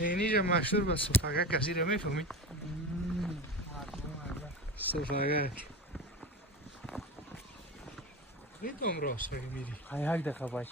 اینجا مشهور به سفاگک کسی رو میفهمی؟ سفاگک میتونم راست بگی میری های 8 دقیقه باشی